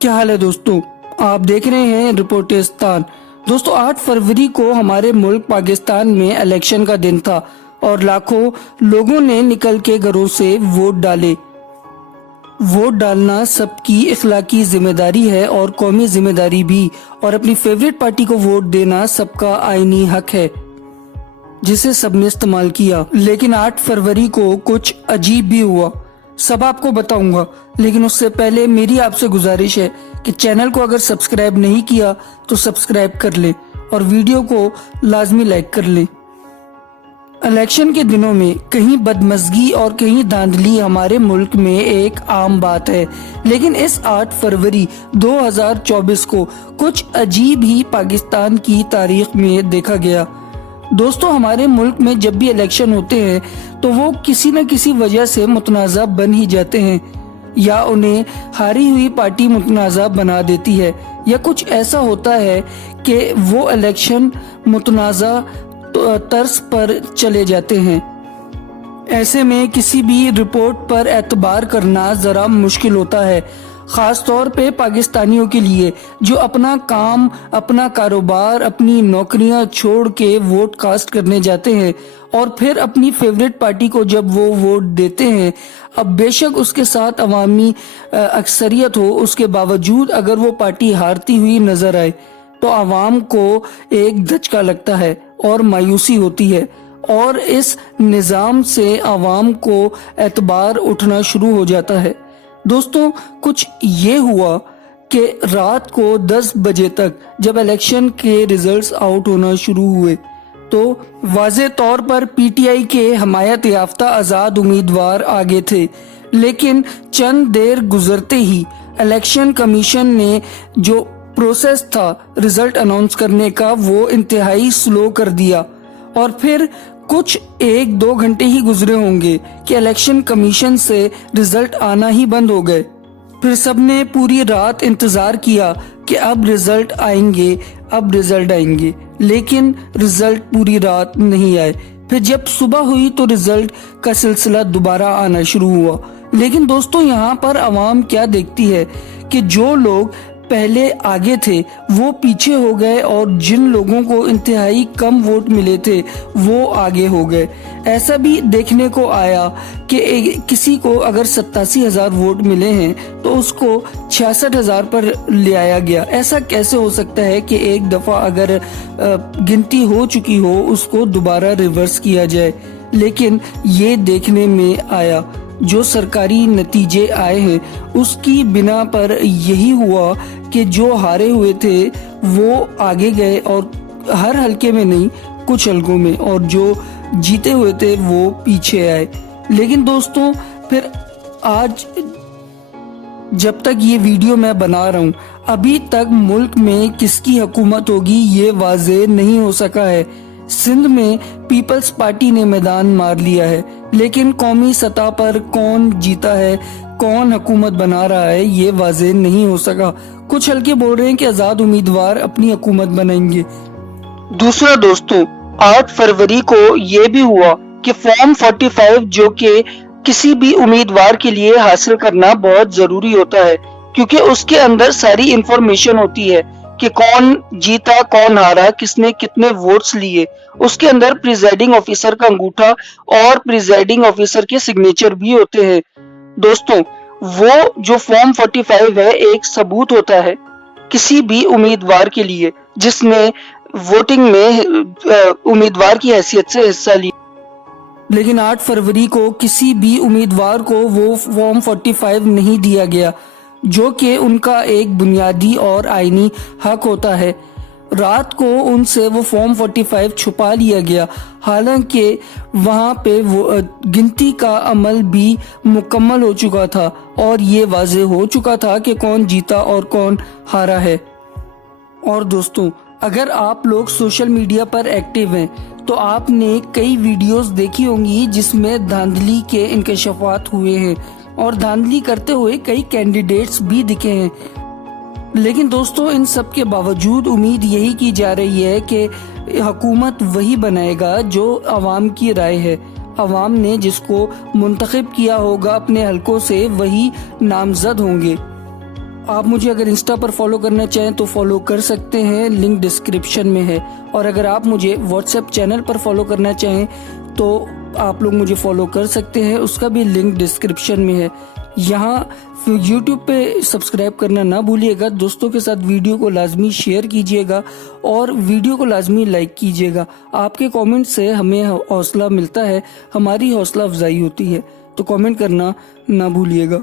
کیا حال ہے دوستوں، آپ دیکھ رہے ہیں رپورٹستان۔ دوستوں 8 فروری کو ہمارے ملک پاکستان میں الیکشن کا دن تھا اور لاکھوں لوگوں نے نکل کے گھروں سے ووٹ ڈالے۔ ووٹ ڈالنا سب کی اخلاقی ذمہ داری ہے اور قومی ذمہ داری بھی، اور اپنی فیوریٹ پارٹی کو ووٹ دینا سب کا آئینی حق ہے جسے سب نے استعمال کیا۔ لیکن 8 فروری کو کچھ عجیب بھی ہوا، سب آپ کو بتاؤں گا، لیکن اس سے پہلے میری آپ سے گزارش ہے کہ چینل کو اگر سبسکرائب نہیں کیا تو سبسکرائب کر لیں اور ویڈیو کو لازمی لائک کر لیں۔ الیکشن کے دنوں میں کہیں بدمزگی اور کہیں دھاندلی ہمارے ملک میں ایک عام بات ہے، لیکن اس 8 فروری 2024 کو کچھ عجیب ہی پاکستان کی تاریخ میں دیکھا گیا۔ دوستو ہمارے ملک میں جب بھی الیکشن ہوتے ہیں تو وہ کسی نہ کسی وجہ سے متنازع بن ہی جاتے ہیں، یا انہیں ہاری ہوئی پارٹی متنازع بنا دیتی ہے، یا کچھ ایسا ہوتا ہے کہ وہ الیکشن متنازع طرز پر چلے جاتے ہیں۔ ایسے میں کسی بھی رپورٹ پر اعتبار کرنا ذرا مشکل ہوتا ہے، خاص طور پہ پاکستانیوں کے لیے جو اپنا کام، اپنا کاروبار، اپنی نوکریاں چھوڑ کے ووٹ کاسٹ کرنے جاتے ہیں، اور پھر اپنی فیوریٹ پارٹی کو جب وہ ووٹ دیتے ہیں، اب بے شک اس کے ساتھ عوامی اکثریت ہو، اس کے باوجود اگر وہ پارٹی ہارتی ہوئی نظر آئے تو عوام کو ایک دھچکا لگتا ہے اور مایوسی ہوتی ہے، اور اس نظام سے عوام کو اعتبار اٹھنا شروع ہو جاتا ہے۔ دوستوں کچھ یہ ہوا کہ رات کو 10 بجے تک جب الیکشن کے ریزلٹس آؤٹ ہونا شروع ہوئے تو واضح طور پر پی ٹی آئی کے حمایت یافتہ آزاد امیدوار آگے تھے، لیکن چند دیر گزرتے ہی الیکشن کمیشن نے جو پروسیس تھا ریزلٹ اناؤنس کرنے کا وہ انتہائی سلو کر دیا، اور پھر کچھ 1-2 گھنٹے ہی گزرے ہوں گے کہ الیکشن کمیشن سے ریزلٹ آنا ہی بند ہو گئے۔ پھر سب نے پوری رات انتظار کیا کہ اب ریزلٹ آئیں گے، لیکن ریزلٹ پوری رات نہیں آئے۔ پھر جب صبح ہوئی تو ریزلٹ کا سلسلہ دوبارہ آنا شروع ہوا۔ لیکن دوستوں یہاں پر عوام کیا دیکھتی ہے کہ جو لوگ پہلے آگے تھے وہ پیچھے ہو گئے، اور جن لوگوں کو انتہائی کم ووٹ ملے تھے وہ آگے ہو گئے۔ ایسا بھی دیکھنے کو آیا کہ کسی کو اگر 87,000 ووٹ ملے ہیں تو اس کو 66,000 پر لے آیا گیا۔ ایسا کیسے ہو سکتا ہے کہ ایک دفعہ اگر گنتی ہو چکی ہو اس کو دوبارہ ریورس کیا جائے؟ لیکن یہ دیکھنے میں آیا، جو سرکاری نتیجے آئے ہیں اس کی بنا پر یہی ہوا کہ جو ہارے ہوئے تھے وہ آگے گئے، اور ہر حلقے میں نہیں کچھ حلقوں میں، اور جو جیتے ہوئے تھے وہ پیچھے آئے۔ لیکن دوستوں پھر آج جب تک یہ ویڈیو میں بنا رہا ہوں ابھی تک ملک میں کس کی حکومت ہوگی یہ واضح نہیں ہو سکا ہے۔ سندھ میں پیپلز پارٹی نے میدان مار لیا ہے، لیکن قومی سطح پر کون جیتا ہے، کون حکومت بنا رہا ہے یہ واضح نہیں ہو سکا۔ کچھ حلقے بول رہے ہیں کہ آزاد امیدوار اپنی حکومت بنائیں گے۔ دوسرا دوستوں 8 فروری کو یہ بھی ہوا کہ فارم 45 جو کہ کسی بھی امیدوار کے لیے حاصل کرنا بہت ضروری ہوتا ہے، کیونکہ اس کے اندر ساری انفارمیشن ہوتی ہے کہ کون جیتا، کون ہارا، کس نے کتنے ووٹس لیے۔ اس کے اندر پریزائڈنگ آفیسر کا انگوٹھا اور پریزائڈنگ آفیسر کے سگنیچر بھی ہوتے ہیں۔ دوستوں وہ جو فارم 45 ہے ایک ثبوت ہوتا ہے کسی بھی امیدوار کے لیے جس نے ووٹنگ میں امیدوار کی حیثیت سے حصہ لیا۔ لیکن 8 فروری کو کسی بھی امیدوار کو وہ فارم 45 نہیں دیا گیا، جو کہ ان کا ایک بنیادی اور آئینی حق ہوتا ہے۔ رات کو ان سے وہ فارم 45 چھپا لیا گیا، حالانکہ وہاں پہ وہ گنتی کا عمل بھی مکمل ہو چکا تھا اور یہ واضح ہو چکا تھا کہ کون جیتا اور کون ہارا ہے۔ اور دوستوں اگر آپ لوگ سوشل میڈیا پر ایکٹیو ہیں تو آپ نے کئی ویڈیوز دیکھی ہوں گی جس میں دھاندلی کے انکشافات ہوئے ہیں، اور دھاندلی کرتے ہوئے کئی کینڈیڈیٹس بھی دکھے ہیں۔ لیکن دوستو ان سب کے باوجود امید یہی کی جا رہی ہے کہ حکومت وہی بنائے گا جو عوام کی رائے ہے۔ عوام نے جس کو منتخب کیا ہوگا اپنے حلقوں سے وہی نامزد ہوں گے۔ آپ مجھے اگر انسٹا پر فالو کرنا چاہیں تو فالو کر سکتے ہیں، لنک ڈسکرپشن میں ہے۔ اور اگر آپ مجھے واٹس ایپ چینل پر فالو کرنا چاہیں تو آپ لوگ مجھے فالو کر سکتے ہیں، اس کا بھی لنک ڈسکرپشن میں ہے۔ یہاں یوٹیوب پہ سبسکرائب کرنا نہ بھولیے گا، دوستوں کے ساتھ ویڈیو کو لازمی شیئر کیجیے گا اور ویڈیو کو لازمی لائک کیجیے گا۔ آپ کے کامنٹ سے ہمیں حوصلہ ملتا ہے، ہماری حوصلہ افزائی ہوتی ہے، تو کامنٹ کرنا نہ بھولیے گا۔